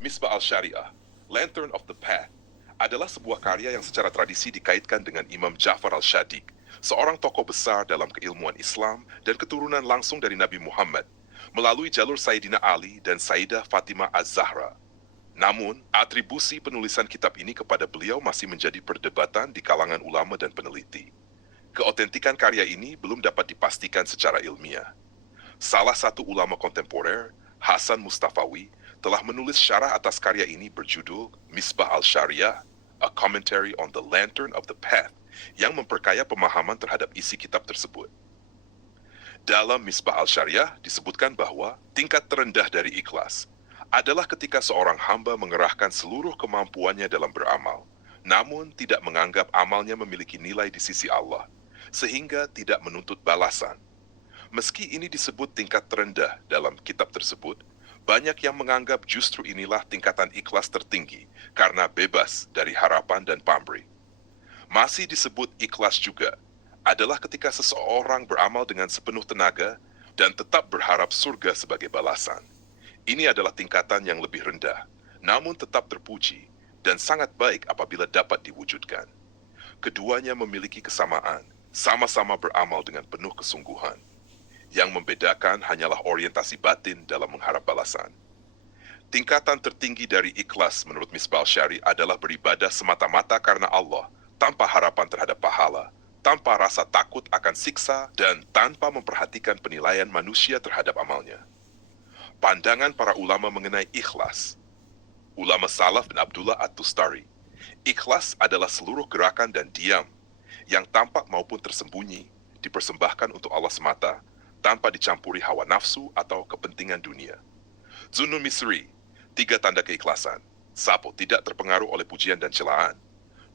Misbah al-Syariah, Lantern of the Path, adalah sebuah karya yang secara tradisi dikaitkan dengan Imam Ja'far al-Shadiq, seorang tokoh besar dalam keilmuan Islam dan keturunan langsung dari Nabi Muhammad, melalui jalur Sayyidina Ali dan Sayyidah Fatimah Az-Zahra. Namun, atribusi penulisan kitab ini kepada beliau masih menjadi perdebatan di kalangan ulama dan peneliti. Keotentikan karya ini belum dapat dipastikan secara ilmiah. Salah satu ulama kontemporer, Hasan Mustafawi, telah menulis syarah atas karya ini berjudul Misbah al-Syariah, A Commentary on the Lantern of the Path, yang memperkaya pemahaman terhadap isi kitab tersebut. Dalam Misbah al-Syariah disebutkan bahwa tingkat terendah dari ikhlas adalah ketika seorang hamba mengerahkan seluruh kemampuannya dalam beramal, namun tidak menganggap amalnya memiliki nilai di sisi Allah, sehingga tidak menuntut balasan. Meski ini disebut tingkat terendah dalam kitab tersebut, banyak yang menganggap justru inilah tingkatan ikhlas tertinggi karena bebas dari harapan dan pamrih. Masih disebut ikhlas juga adalah ketika seseorang beramal dengan sepenuh tenaga dan tetap berharap surga sebagai balasan. Ini adalah tingkatan yang lebih rendah, namun tetap terpuji dan sangat baik apabila dapat diwujudkan. Keduanya memiliki kesamaan, sama-sama beramal dengan penuh kesungguhan. Yang membedakan hanyalah orientasi batin dalam mengharap balasan. Tingkatan tertinggi dari ikhlas menurut Misbah al-Syari adalah beribadah semata-mata karena Allah, tanpa harapan terhadap pahala, tanpa rasa takut akan siksa, dan tanpa memperhatikan penilaian manusia terhadap amalnya. Pandangan para ulama mengenai ikhlas. Ulama salaf bin Abdullah at-Tustari, ikhlas adalah seluruh gerakan dan diam yang tampak maupun tersembunyi dipersembahkan untuk Allah semata, tanpa dicampuri hawa nafsu atau kepentingan dunia. Zunnun Misri, 3 tanda keikhlasan. 1. Tidak terpengaruh oleh pujian dan celaan.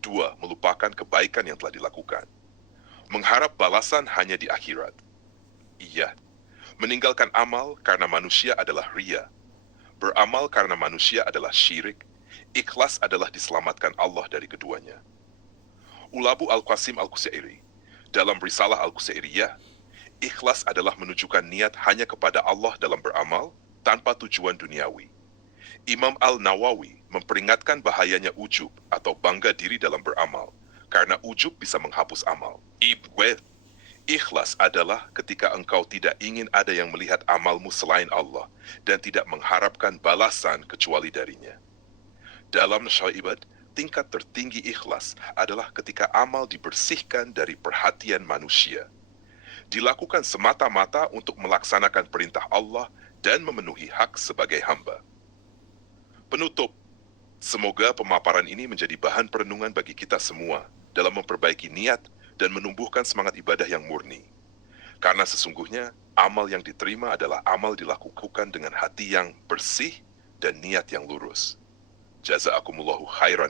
2. Melupakan kebaikan yang telah dilakukan. Mengharap balasan hanya di akhirat. Iya. Meninggalkan amal karena manusia adalah riya. Beramal karena manusia adalah syirik. Ikhlas adalah diselamatkan Allah dari keduanya. Ulabu Al-Qasim Al-Qusairi, dalam Risalah Al-Qusairiyah, ikhlas adalah menunjukkan niat hanya kepada Allah dalam beramal, tanpa tujuan duniawi. Imam Al-Nawawi memperingatkan bahayanya ujub atau bangga diri dalam beramal, karena ujub bisa menghapus amal. Ikhlas adalah ketika engkau tidak ingin ada yang melihat amalmu selain Allah, dan tidak mengharapkan balasan kecuali darinya. Dalam Syaibat, tingkat tertinggi ikhlas adalah ketika amal dibersihkan dari perhatian manusia. Dilakukan semata-mata untuk melaksanakan perintah Allah dan memenuhi hak sebagai hamba. Penutup, semoga pemaparan ini menjadi bahan perenungan bagi kita semua dalam memperbaiki niat dan menumbuhkan semangat ibadah yang murni. Karena sesungguhnya, amal yang diterima adalah amal dilakukan dengan hati yang bersih dan niat yang lurus. Jazakumullahu khairan.